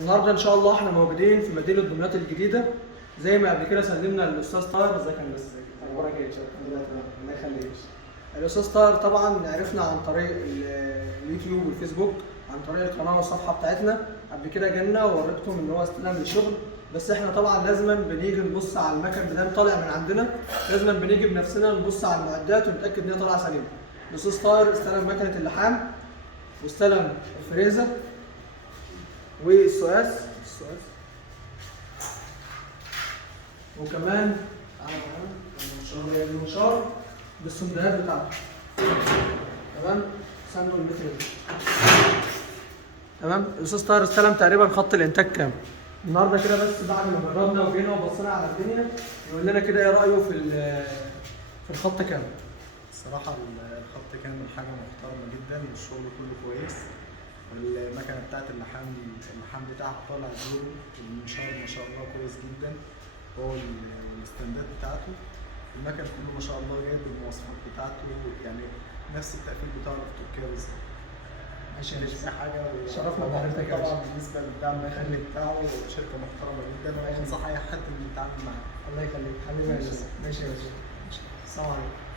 النهارده ان شاء الله احنا موجودين في مدينه دمياط الجديده. زي ما قبل كده سلمنا الاستاذ طاهر. ازيك يا هندسه؟ اخبارك ايه؟ الله يخليك. الاستاذ طاهر طبعا عرفنا عن طريق اليوتيوب والفيسبوك، عن طريق القناه والصفحه بتاعتنا. قبل كده جالنا ووريتكم ان هو استلم الشغل، بس احنا طبعا لازما بنيجي نبص على المكن بدل طالع من عندنا، لازما بنيجي بنفسنا نبص على المعدات ونتاكد ان هي طالعه سليمه. الاستاذ طاهر استلم مكنه اللحام، واستلم الفريزر والسواس وكمان المنشار بالسندات بتاعته. تمام؟ سندوا المتر ده. تمام؟ الاستاذ طاهر استلم تقريبا خط الانتاج كامل. النهارده كده بس بعد ما جربنا وجينا وبصينا على الدنيا يقول لنا كده ايه رايه في الخط كامل. الصراحة الخط كامل حاجة محترمة جدا والشغل كله كويس، والمكنة بتاعت اللحام بتاعها طالع زيرو، والمنشار ما شاء الله كويس جدا، هو والاستندات بتاعته. المكن كله ما شاء الله جايب المواصفات بتاعته، يعني نفس التقفيل بتاعه في تركيا بالظبط. ماشي مش في حاجة. شرفنا بحضرتك يا طبعا باشا. بالنسبة للدعم الفني بتاعه شركة محترمة جدا، وأنصح أي حد إنه يتعامل معاه. الله يخليك حبيبي يا باشا. ماشي يا باشا. السلام عليكم.